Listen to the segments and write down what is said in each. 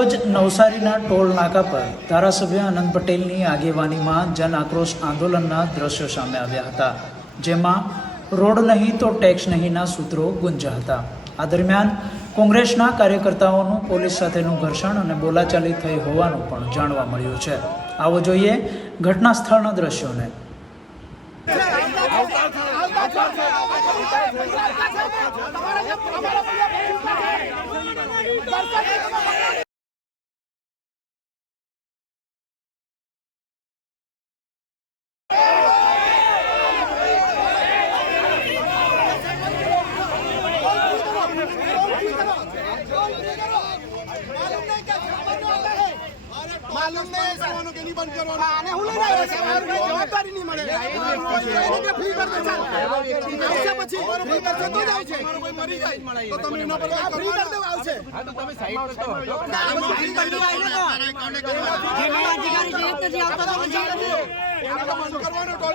આજરોજ નવસારીના ટોલ નાકા પર ધારાસભ્ય આનંદ પટેલની આગેવાનીમાં જન આક્રોશ આંદોલનના દ્રશ્યો સામે આવ્યા હતા, જેમાં રોડ નહીં તો ટેક્સ નહીંના સૂત્રો ગુંજ્યા હતા. આ દરમિયાન કોંગ્રેસના કાર્યકર્તાઓનું પોલીસ સાથેનું ઘર્ષણ અને બોલાચાલી થઈ હોવાનું પણ જાણવા મળ્યું છે. આવો જોઈએ ઘટના સ્થળના દ્રશ્યોને માલુમ નહીં કે નહીં બંધ કરવાનું આને હું લઈ આવ્યો છે મારી જવાબદારી નહીં મળે એને કે ફ્રી કરી ચાલ આવશે પછી ફ્રી કરશે તો જ આવશે કોઈ મરી જાય તો તમે એના પર ફ્રી કરી દેવા આવશે હા તો તમે સાઈડ પર તો હટો ફ્રી કરી દેવા આવશે કોને કરવાનું અધિકારી છે એક નથી તો નથી એને બંધ કરવાનો ટોલ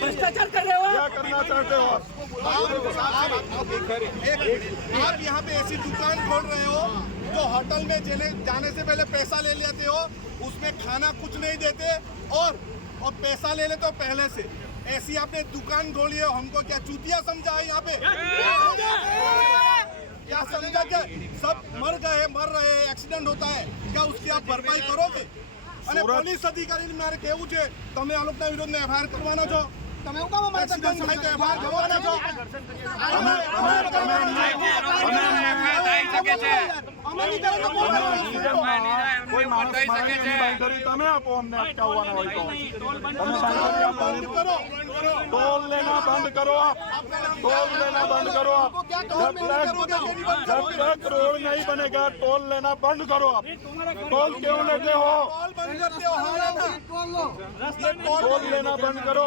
भ्रष्टाचार कर रहे हो क्या करना चाहते हो आप आप यहाँ पे ऐसी दुकान खोल रहे हो जो होटल में जेने जाने से पहले पैसा ले लेते हो उसमें खाना कुछ नहीं देते और और पैसा ले लेते हो पहले से ऐसी आपने दुकान खोली है हमको क्या चूतिया समझा है यहाँ पे क्या समझा क्या सब मर गए मर रहे हैं एक्सीडेंट होता है क्या उसकी आप भरपाई करोगे અને પોલીસ અધિકારીને મારે કહેવું છે તમે આ લોકોના વિરોધમાં એફઆઈઆર કરવાના છો તમે હું કામ અમારે થાય તો એફઆઈઆર કરવાના છો અમે અમે અમે અમે અમે અમે અમે અમે અમે અમે અમે કરવાનું? કોઈ માણસ મારે નહીં બંધ કરી તમે આપો અમને અટકાવવાના હોય તો તમે શાંતિથી આપો. બંધ કરો બંધ કરો टोल लेना बंद करो आप टोल लेना बंद करो आप जब तक जब तक रोड नहीं बनेगा टोल लेना बंद करो आप टोल क्यों लेते हो टोल बंद करते हो हाँ ना ये टोल टोल लेना बंद करो